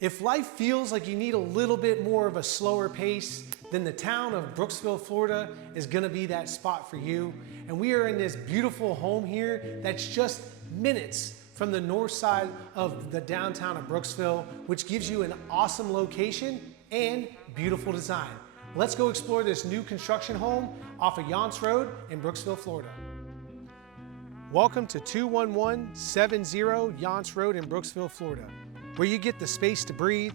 If life feels like you need a little bit more of a slower pace, then the town of Brooksville, Florida is gonna be that spot for you. And we are in this beautiful home here that's just minutes from the north side of the downtown of Brooksville, which gives you an awesome location and beautiful design. Let's go explore this new construction home off of Yontz Road in Brooksville, Florida. Welcome to 21170 Yontz Road in Brooksville, Florida, where you get the space to breathe,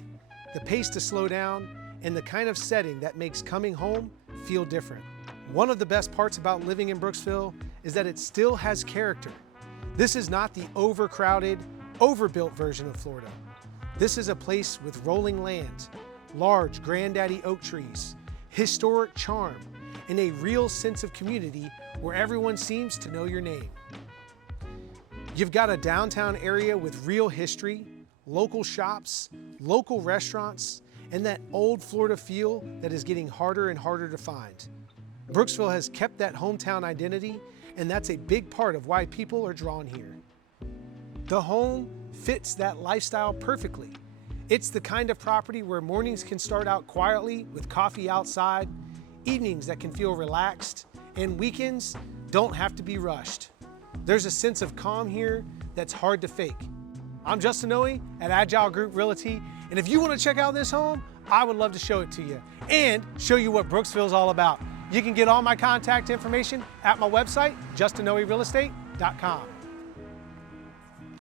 the pace to slow down, and the kind of setting that makes coming home feel different. One of the best parts about living in Brooksville is that it still has character. This is not the overcrowded, overbuilt version of Florida. This is a place with rolling land, large granddaddy oak trees, historic charm, and a real sense of community where everyone seems to know your name. You've got a downtown area with real history, local shops, local restaurants, and that old Florida feel that is getting harder and harder to find. Brooksville has kept that hometown identity, and that's a big part of why people are drawn here. The home fits that lifestyle perfectly. It's the kind of property where mornings can start out quietly with coffee outside, evenings that can feel relaxed, and weekends don't have to be rushed. There's a sense of calm here that's hard to fake. I'm Justin Noe at Agile Group Realty, and if you want to check out this home, I would love to show it to you and show you what Brooksville is all about. You can get all my contact information at my website, justinnoerealestate.com.